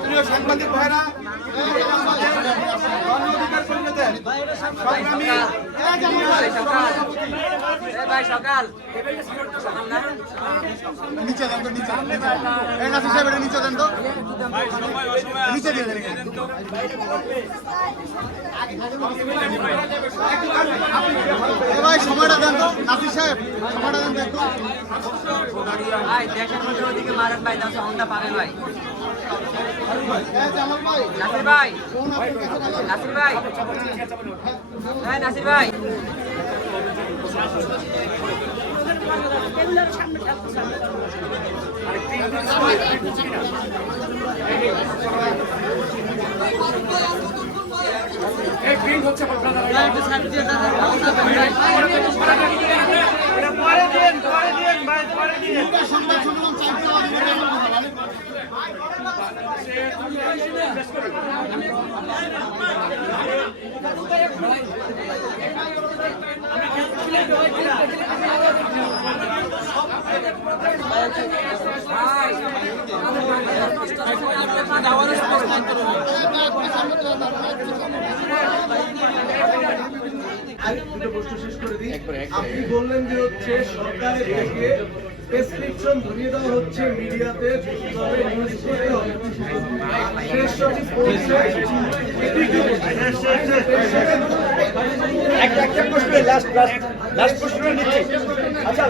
প্রিয় সাংবাদিক ভাইরা সংগ্রামী নিচে দেন নিচে নিচে নিচে দিয়ে ভাই সময়টা দেন তো নাসির সাহেব সময়টা দেন তো ভাই দেশের মধ্যে ওদিকে মারেন ভাই তাহলে সন্ধ্যা পাবে ভাই এ জামাল ভাই। নাসির ভাই। নাসির ভাই। হ্যাঁ সংবাদ আপনি বললেন যে হচ্ছে সরকারের থেকে প্রেসক্রিপশন ধরিয়ে দেওয়া হচ্ছে মিডিয়াতে নিউজ একটা একটা প্রশ্ন লাস্ট লাস্ট লাস্ট প্রশ্ন নিচ্ছি। আচ্ছা